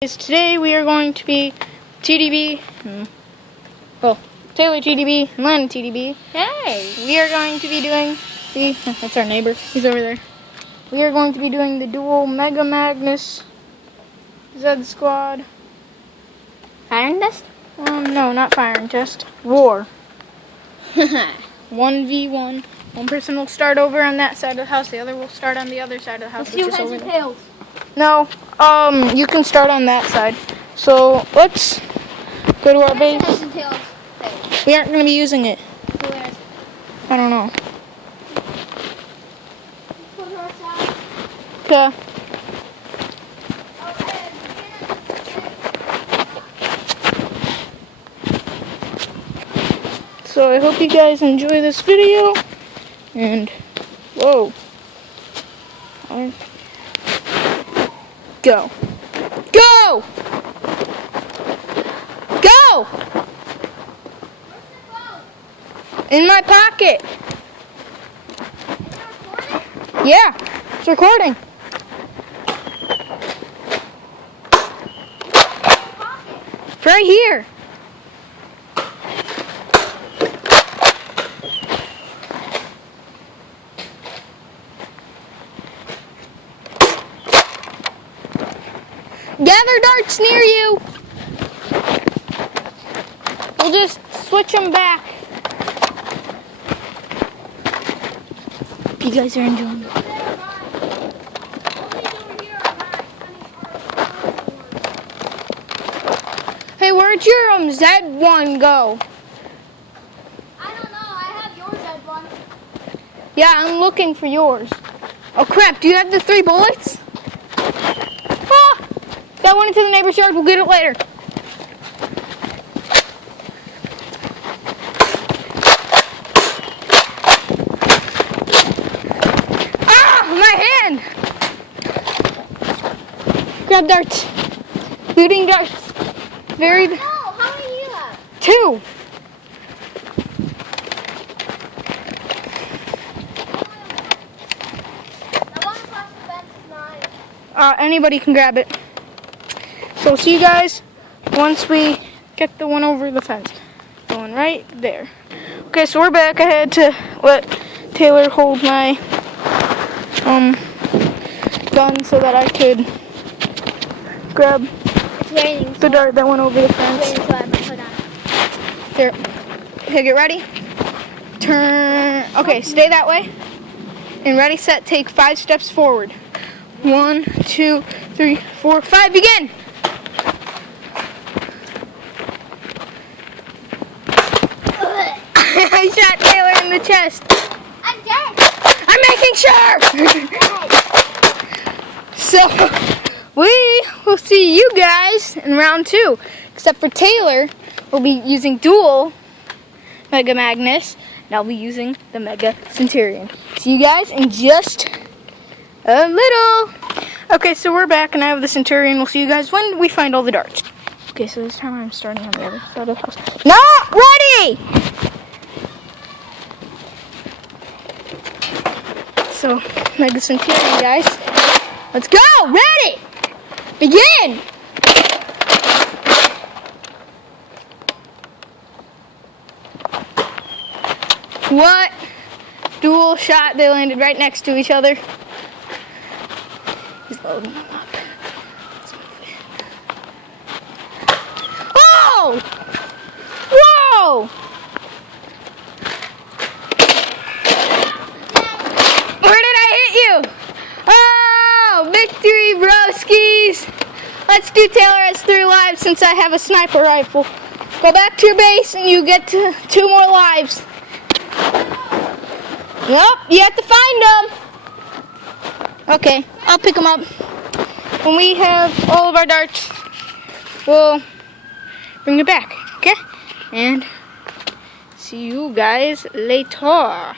Today we are going to be TDB, Taylor TDB and Lana TDB. Hey! We are going to be doing that's our neighbor, he's over there. We are going to be doing the dual Mega Magnus Z Squad. Firing test? No, not firing test. War. 1v1. One person will start over on that side of the house, the other will start on the other side of the house. Let's do heads and tails. No, you can start on that side. So let's go to our base. Heads and tails. We aren't going to be using it. Where? I don't know. Put her aside. Okay. So I hope you guys enjoy this video. And whoa. Go. Go! Go! In my pocket. Yeah, it's recording. It's right here. Gather darts near you. We'll just switch them back. If you guys are enjoying it. Hey, where'd your Z1 go? I don't know. I have your Z1. Yeah, I'm looking for yours. Oh crap, do you have the 3 bullets? Ah! That went into the neighbor's yard. We'll get it later. Ah! My hand! Grab darts. Looting darts. Very... No, how many do you have? 2. I want to cross the fence with mine. Anybody can grab it. So see you guys once we get the one over the fence. Going right there. Okay, so we're back. I had to let Taylor hold my gun so that I could grab It's raining. the dart that went over the fence. It's raining, so I have my hood on. Here. Okay, get ready. Turn. Okay, stay that way. And ready, set, take 5 steps forward. 1, 2, 3, 4, 5, begin! I shot Taylor in the chest. I'm dead. I'm making sure! Dead. So, we will see you guys in round 2. Except for Taylor, we'll be using dual Mega Magnus, and I'll be using the Mega Centurion. See you guys in just a little. Okay, so we're back, and I have the Centurion. We'll see you guys when we find all the darts. Okay, so this time I'm starting on the other side of the house. Not ready! So, Mega Centurion, guys. Let's go! Ready! Begin! What? Dual shot. They landed right next to each other. He's loading them up. Let's move in. Oh! Whoa! Where did I hit you? Oh! Victory, broskies! Let's do Taylor has 3 lives since I have a sniper rifle. Go back to your base and you get to 2 more lives. Nope, you have to find them. Okay, I'll pick them up. When we have all of our darts, we'll bring it back, okay? And see you guys later.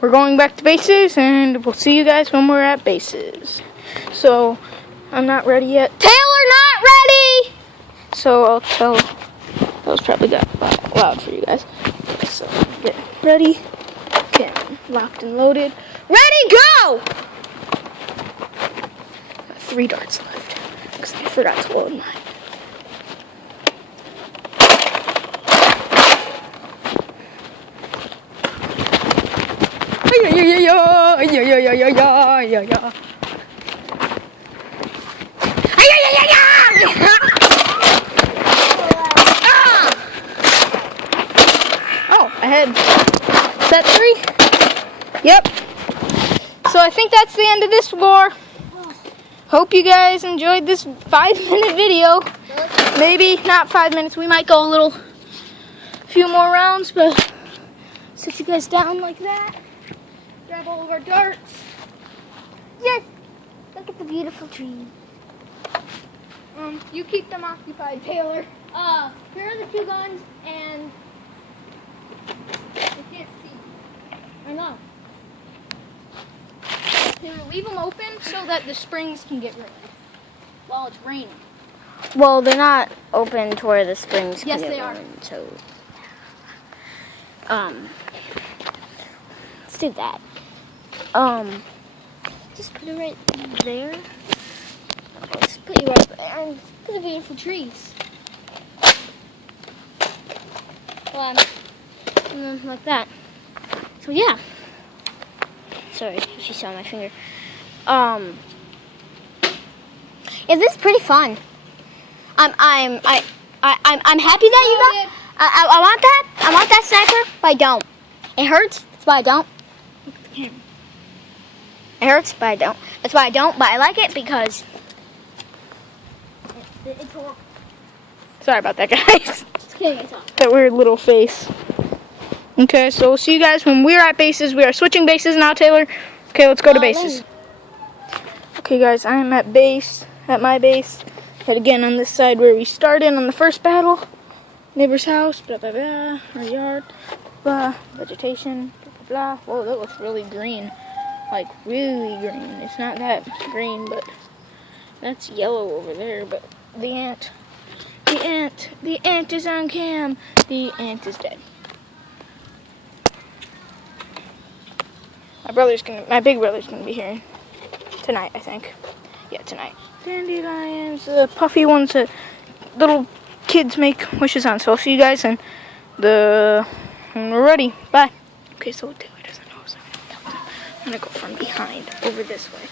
We're going back to bases, and we'll see you guys when we're at bases. So, I'm not ready yet. Taylor, not ready! So, I'll tell. That was probably got loud for you guys. So, get ready. Okay, locked and loaded. Ready, go! 3 darts left. because I forgot to load mine. Oh, I had set 3. Yep. So I think that's the end of this war. Hope you guys enjoyed this 5-minute video. Maybe not 5 minutes. We might go a few more rounds, but sit you guys down like that. Grab all of our darts. Just look at the beautiful tree. You keep them occupied, Taylor. Here are the 2 guns, and I can't see. I know. Taylor, leave them open so that the springs can get ready while it's raining. Well, they're not open to where the springs Yes, can they get are. in, so let's do that. Just put it right there. Let's put you up there and put the beautiful trees. Like that. So yeah. Sorry if you saw my finger. Yeah, this is pretty fun. I'm happy that you got. I want that. I want that sniper, but I don't. It hurts, that's why I don't. It hurts, but I don't. That's why I don't. But I like it because it's horrible. Sorry about that, guys. Just kidding, it's off. That weird little face. Okay, so we'll see you guys when we're at bases. We are switching bases now, Taylor. Okay, let's go to bases. Okay, guys, I am at my base. But again, on this side where we started on the first battle. Neighbor's house, blah, blah, blah. Our yard, blah, vegetation, blah, blah, blah. Whoa, that looks really green. Like, really green. It's not that green, but that's yellow over there. But the ant is on cam. The ant is dead. My big brother's gonna be here tonight, I think. Yeah, tonight. Dandelions, the puffy ones that little kids make wishes on. So I'll see you guys when we're ready. Bye. Okay, so Taylor doesn't know, so I'm gonna go from behind over this way.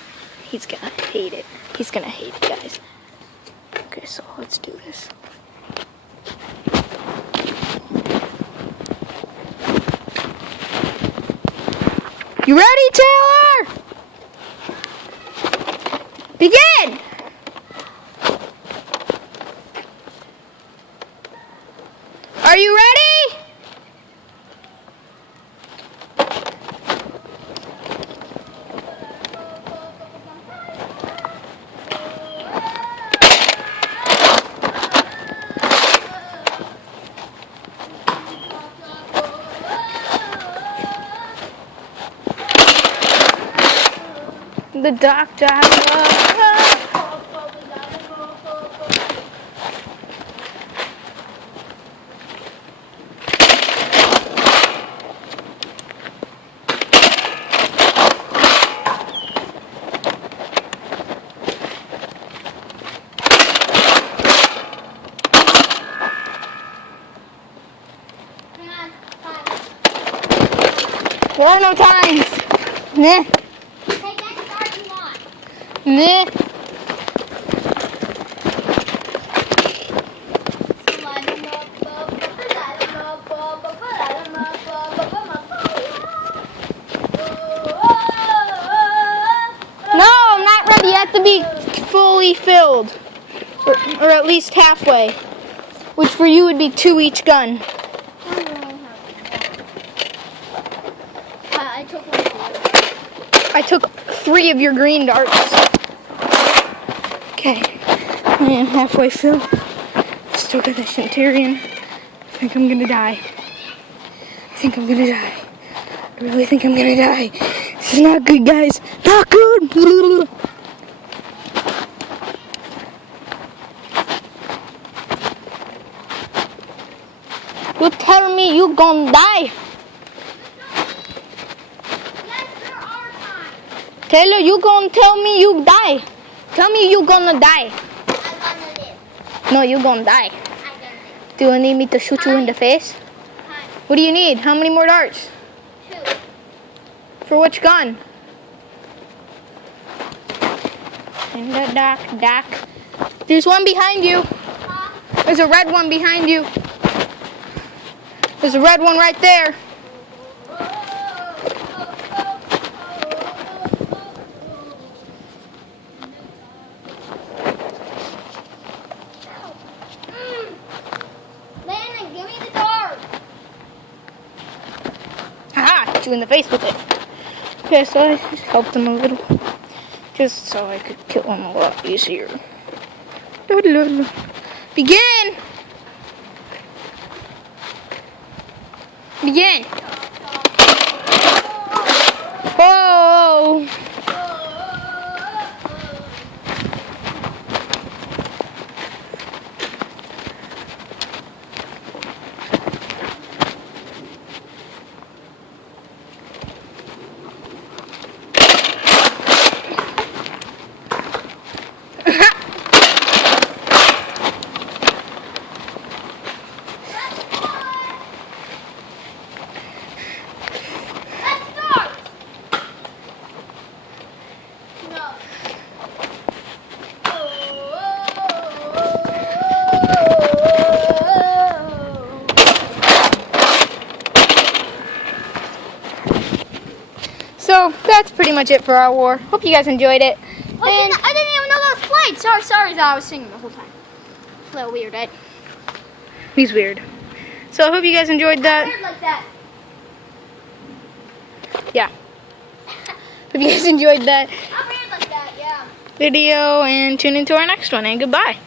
He's gonna hate it. He's gonna hate it, guys. Okay, so let's do this. You ready, Taylor? Begin! Are you ready? The doctor. There are no times. Nah. Take that card you want. Nah. No, I'm not ready. You have to be fully filled. Or at least halfway. Which for you would be 2 each gun. I took 3 of your green darts. Okay. I am halfway filled. Still got the Centurion. I think I'm gonna die. I really think I'm gonna die. This is not good, guys. Not good. You tell me you gonna die. Taylor, you gonna tell me you die. Tell me you gonna die. No, you're gonna die. Do you need me to shoot you in the face? What do you need? How many more darts? 2. For which gun? In the dark. There's one behind you. There's a red one behind you. There's a red one right there. Landon, give me the dart. Haha, hit you in the face with it. Okay, so I just helped him a little. Just so I could kill him a lot easier. Begin! Begin! Whoa! So that's pretty much it for our war. Hope you guys enjoyed it. I didn't even know that was played. Sorry that I was singing the whole time. A little weird, right? He's weird. So I hope you guys enjoyed that. Weird like that. Yeah. Hope you guys enjoyed that I'm weird like that, yeah. video and tune into our next one. And goodbye.